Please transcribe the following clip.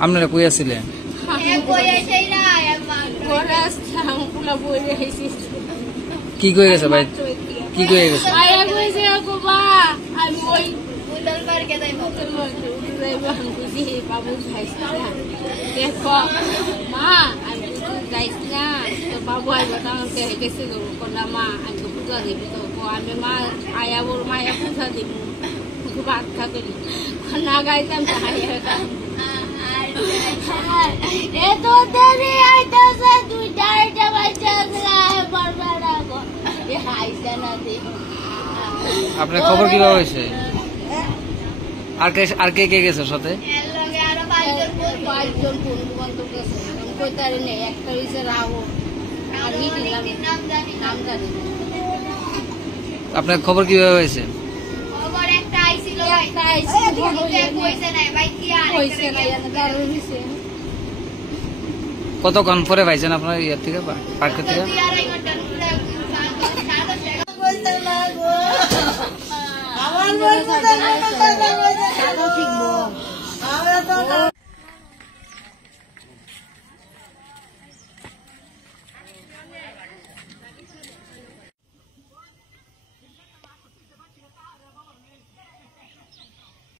আপনারা কই আছিলেন? কি কয়ে গেছে ভাই? কি কয়ে গেছে? বাবু গেছে মা আমি পূজা দিবি তো আমি মা আয়া ওর মায়া পূজা দিব ভাত খাতে না গাইতাম আপনার খবর কিভাবে হয়েছে? আর কে কে গেছে সাথে? একটা হয়েছে রাহুল আর নাম জানি। আপনার খবর কিভাবে হয়েছে? হয়েছে কতক্ষণ পরে পাইছেন আপনার ইয়ার থেকে পার্কের থেকে?